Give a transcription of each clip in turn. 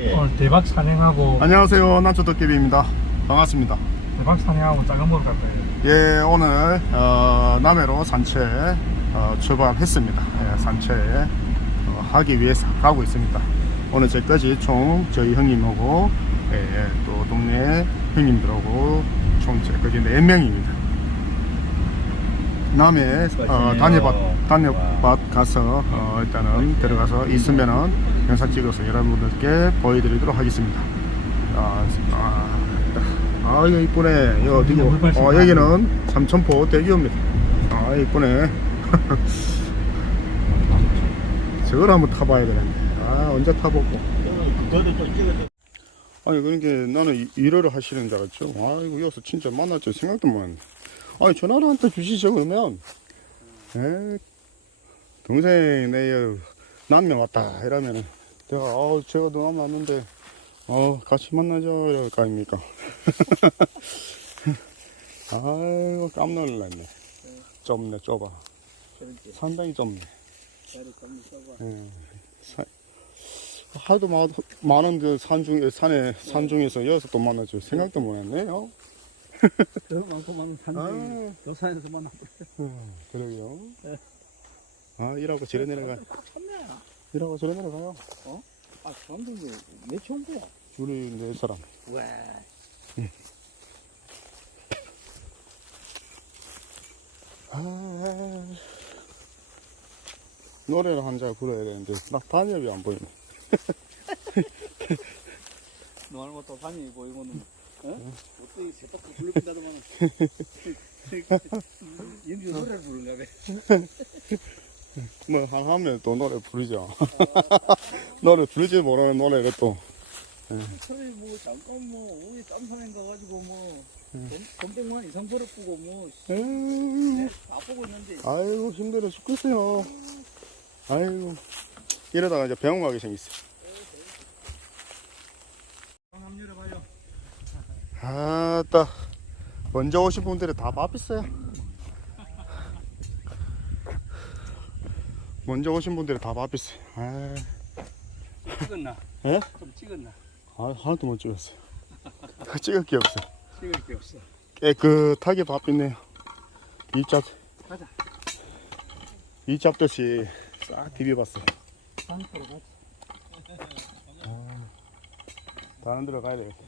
오늘 대박 산행하고 안녕하세요. 난초도깨비입니다. 반갑습니다. 대박 산행하고 작은 보러 갈 거예요. 예 오늘 어, 남해로 산책 어, 출발했습니다. 예, 산책 어, 하기 위해서 가고 있습니다. 오늘 저까지 총 저희 형님하고 예, 예, 또 동네 형님들하고 총 저까지 4명입니다. 남해 어, 단예밭 단예밭 가서 어, 일단은 들어가서 있으면은 영상 찍어서 여러분들께 보여드리도록 하겠습니다. 아, 아, 아 이거 이쁘네. 이거 어디고? 어, 여기는 삼천포 대교입니다. 아 이쁘네. 저걸 한번 타봐야 되는데 아 언제 타보고? 아니 그러니까 나는 이- 일을 하시는 줄 알았죠. 아 이거 여기서 진짜 만났죠. 생각도 못했네. 아니 전화를 한테 주시죠 그러면. 에 동생 내 남면 왔다 이러면은 내가 아 제가 너 남면 왔는데 어 같이 만나죠 이럴 거 아닙니까? 아이고 깜놀 났네. 좁네 좁아. 상당히 좁네. 예. 사- 하도 마, 많은 그 산중 산에 산중에서 여기서 또 만나죠. 생각도 못했네요 그만큼만 산중 아, 도산에서 만나. 음, 그러게요. 아 일하고 저래 내려가 일하고 저래 내려가요 아 사람들도 내 처음 보야. 우리 네 사람 왜? 아, 노래를 한장 불러야 되는데 막 단엽이 안 보이네 너 알고 또 산이 보이고는 어? 어떻게 새벽도 불러본다더만. 연주 노래를 부른가 봐. 뭐 하면 또 노래 부르죠. 노래 부르지 모르는 노래를 또. 처음에 뭐 잠깐 뭐 우리 땀산행 가가지고 뭐 검백만 이상 버릇보고 뭐 에이, 다 보고 있는데. 아이고 힘들어 죽겠어요. 아이고. 이러다가 이제 병원 가게 생겼어. 아따 먼저 오신 분들이 다 바삐어요 먼저 오신 분들이 다 바삐어요 아, 찍었나? 예? 좀 찍었나? 아 하나도 못 찍었어요 찍을 게 없어 찍을 게 없어. 깨끗하게 바삐네요 이 짭 가자. 이 짭듯이 싹 디벼봤어요 산포로 가자. 다른 데로 가야 되겠다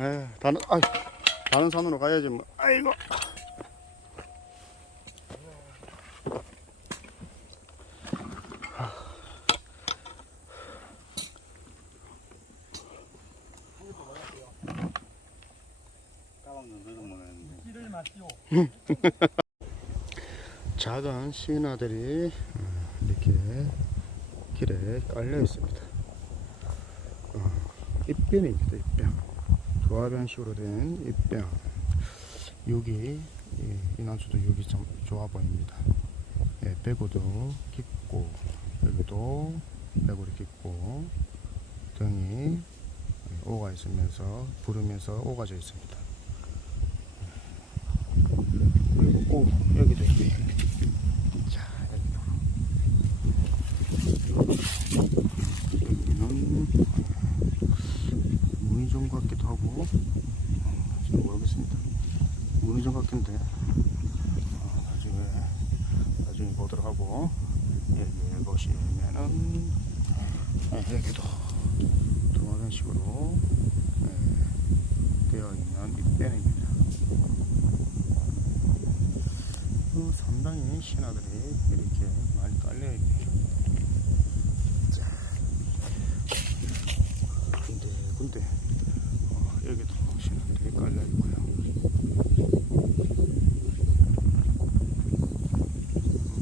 에 다른 아 다른 산으로 가야지 뭐 아이고. 작은 신화들이 어, 이렇게 길에 깔려 있습니다. 어, 입변입니다. 입변. 조화변식으로 된 입변. 여기 이 인원수도 여기 좀 좋아 보입니다. 예, 배구도 깊고 여기도 배구리 깊고 등이 오가 있으면서 부르면서 오가져 있습니다. 그리고 오 여기도 있네. 자 여기는 무의정 같기도 하고 어, 잘 모르겠습니다. 무의정 같긴데 어, 나중에 나중에 보도록 하고 여기 보시면은 예, 여기도 도화변식으로 예, 되어 있는 입변입니다. 그 상당히 신화들이 이렇게 많이 깔려 있네요. 군데 어, 여기도 신화들이 깔려 있고요.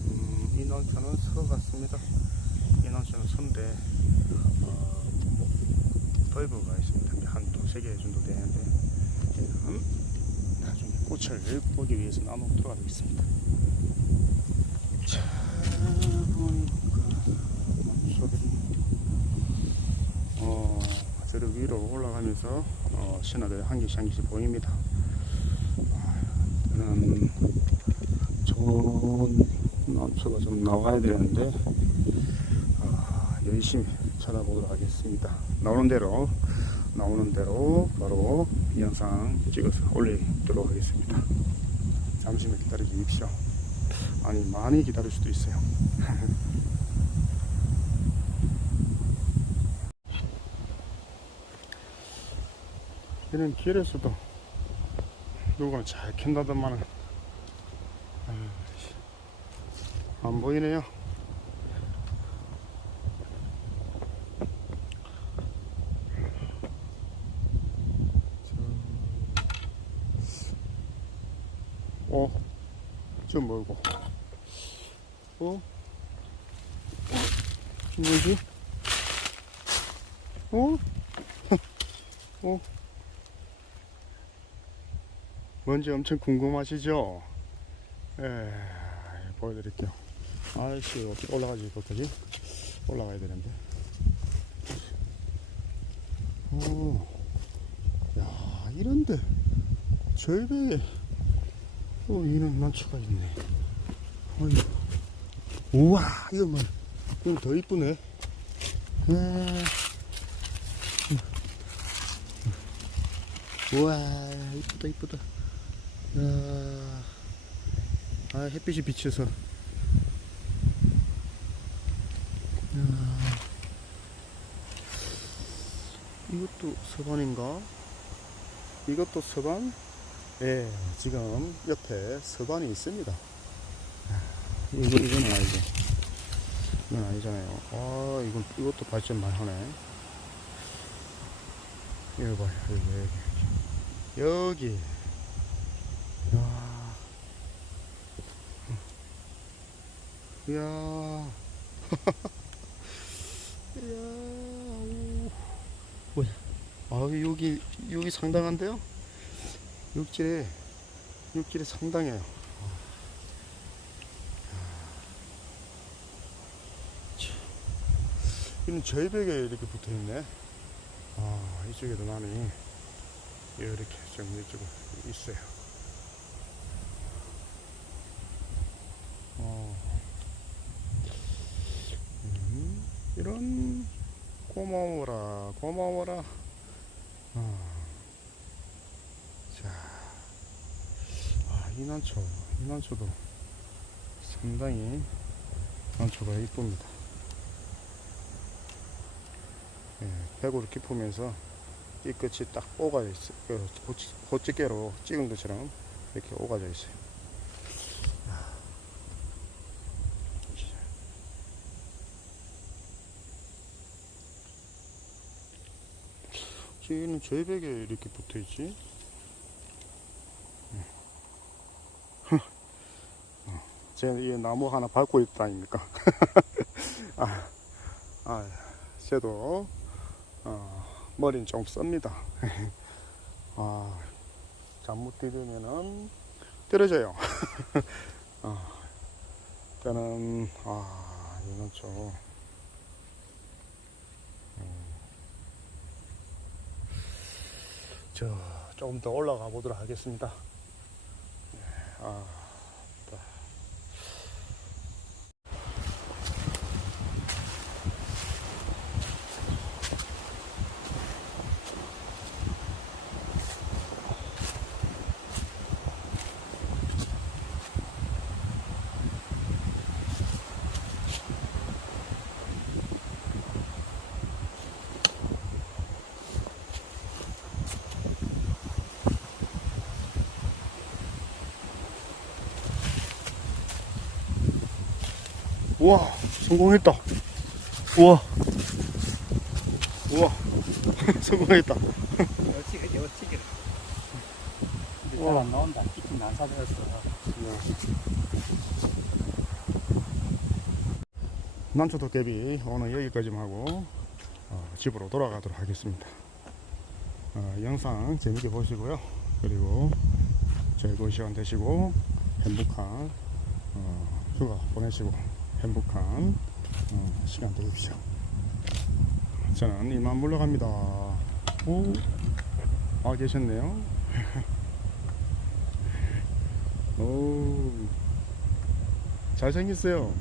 음, 인원수는 서 같습니다. 인원수는 선데 어, 벌브가 있습니다. 한 두 세 개 정도 되는데 얘는 나중에 꽃을 보기 위해서 나무 들어가겠습니다. 자, 보니까. 어, 위로 올라가면서 어, 신화들 한 개씩 한 개씩 보입니다. 아, 저는 좋은 난초가 좀 나와야 되는데 아, 열심히 찾아보도록 하겠습니다. 나오는 대로 나오는 대로 바로 이 영상 찍어서 올리도록 하겠습니다. 잠시만 기다려 주십시오. 아니 많이 기다릴 수도 있어요. 이런 길에서도 누가 잘 캔다더만은 아이씨, 안 보이네요. 저- 어, 좀 멀고. 어? 뭐지? 어? 어? 뭔지 엄청 궁금하시죠? 예, 보여드릴게요. 아이씨, 어떻게 올라가지, 거기까지? 올라가야 되는데. 오, 야, 이런데, 절벽에 또 이런 난초가 있네. 어이, 우와, 이거 뭐, 이건 더 이쁘네. 아, 우와, 이쁘다, 이쁘다. 아, 아 햇빛이 비쳐서. 이것도 서반인가? 이것도 서반? 예, 지금 옆에 서반이 있습니다. 아, 이거, 이건 아니죠. 이건 아니잖아요. 아, 이건, 이것도 발전 많이 하네. 이거 봐요, 여기, 여기. 여기. 야. 이야. 이야. 아, 여기, 여기 상당한데요? 육질에, 육질이 상당해요. 참. 이는 절벽에 이렇게 붙어 있네. 아, 이쪽에도 나는 이렇게 좀 이쪽에 있어요. 어. 음, 이런 고마워라 고마워라 어. 자, 아, 이 난초 이 난초도 상당히 난초가 이쁩니다 예, 배고를 깊으면서 이 끝이 딱 오가져 있어요 그 고치, 고치개로 찍은 것처럼 이렇게 오가져 있어요 여기는 절벽에 이렇게 붙어 있지. 제가 이 나무 하나 밟고 있다 아닙니까? 아, 아, 쟤도 어, 머리는 좀 썹니다. 아, 잘못 뛰르면은 떨어져요. 어, 저는 아, 이건 좀 저 조금 더 올라가 보도록 하겠습니다. 네, 아, 우와, 성공했다. 우와, 우와, 성공했다. 여치게 근데 와. 잘안 나온다 깊이 난사되었어 난초 도깨비 오늘 여기까지만 하고 어, 집으로 돌아가도록 하겠습니다. 어, 영상 재밌게 보시고요. 그리고 즐거운 시간 되시고 행복한 어, 휴가 보내시고 행복한 어, 시간 되십시오. 저는 이만 물러갑니다. 오, 아 계셨네요. 오, 잘생겼어요.